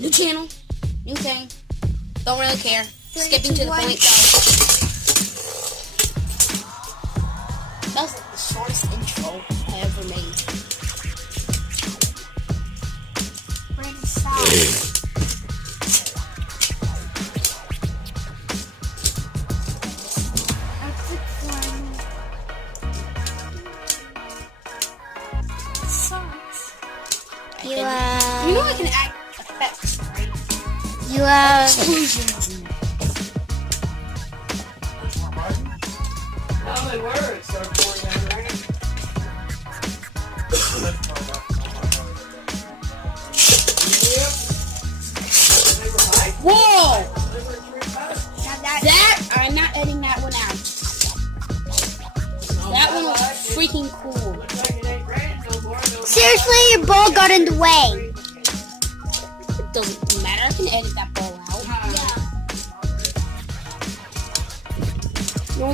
New channel, new thing. Don't really care. Skipping to the point. That was like the shortest intro I ever made. Where to stop? I clicked one. It sucks. You know I can add effects, right? You have Explosions. How they were, it started pouring down rain. Yep. They were high. Whoa! They were 3 bucks. That, I'm not editing that one out. That one was freaking cool. Looks like it ain't raining no more. No seriously, your ball got in the way. It doesn't matter, I can edit that ball out. Yeah. No,